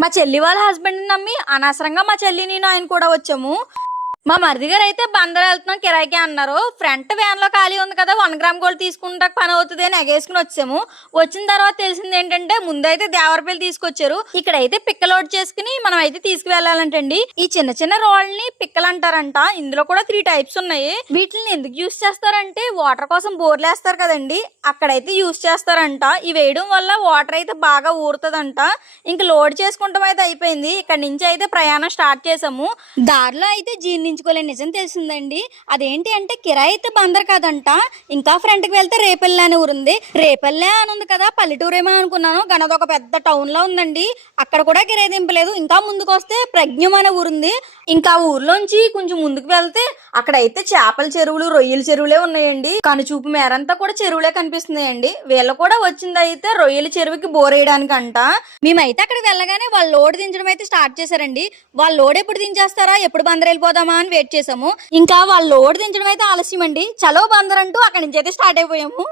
మా చెల్లి వాళ్ళ హస్బెండ్ నమ్మి అనవసరంగా మా చెల్లి నేను ఆయన కూడా వచ్చాము. మా మరిది గారు అయితే బందర్ వెళ్తున్నాం కిరాయికి అన్నారు. ఫ్రంట్ వ్యాన్లో ఖాళీ ఉంది కదా వన్ గ్రామ్ గోల్డ్ తీసుకుంటా పని అవుతుంది అని ఎగేసుకుని వచ్చాము. వచ్చిన తర్వాత తెలిసింది ఏంటంటే ముందైతే దేవరపల్లి తీసుకొచ్చారు. ఇక్కడైతే పిక్క లోడ్ చేసుకుని మనం అయితే తీసుకువెళ్ళాలంటండి. ఈ చిన్న చిన్న రోళ్ళని పిక్కలు అంటారంట. ఇందులో కూడా త్రీ టైప్స్ ఉన్నాయి. వీటిని ఎందుకు యూస్ చేస్తారంటే వాటర్ కోసం బోర్లు వేస్తారు కదండి. అక్కడైతే యూస్ చేస్తారంట. ఇవి వేయడం వల్ల వాటర్ అయితే బాగా ఊరుతుందంట. ఇంక లోడ్ చేసుకుంటాం అయితే అయిపోయింది. ఇక్కడ నుంచి అయితే ప్రయాణం స్టార్ట్ చేసాము. దారిలో అయితే జీర్ణించుకోలేని నిజం తెలిసిందండి. అదేంటి అంటే కిరాయి అయితే బందర్ కాదంట. ఇంకా ఫ్రంట్కి వెళ్తే రేపల్లె అని ఊరుంది రేపల్లె అని ఉంది కదా పల్లెటూరేమో అనుకున్నాను. కానీ అది ఒక పెద్ద టౌన్లో ఉందండి. అక్కడ కూడా కిరాయి దింపలేదు ఇంకా ముందుకు వస్తే ప్రజ్ఞం అనే ఊరుంది ఇంకా ఊర్లోంచి కొంచెం ముందుకు వెళ్తే అక్కడైతే చేపల చెరువులు రొయ్యల చెరువులే ఉన్నాయండి. కనుచూపు మేరంతా కూడా చెరువులే కనిపిస్తున్నాయండి. వీళ్ళు కూడా వచ్చింది అయితే రొయ్యల చెరువుకి బోరేయడానికి అంట మేమైతే అక్కడికి వెళ్ళగానే వాళ్ళు లోడ్ దించడం అయితే స్టార్ట్ చేశారండి. వాళ్ళు లోడ్ ఎప్పుడు దించేస్తారా? ఎప్పుడు బందర్ వెళ్ళిపోదామా? అని వెయిట్ చేసాము ఇంకా వాళ్ళు లోడ్ దించడం అయితే ఆలస్యం అండి చలో బందర్ అంటూ అక్కడి నుంచి అయితే స్టార్ట్ అయిపోయాము.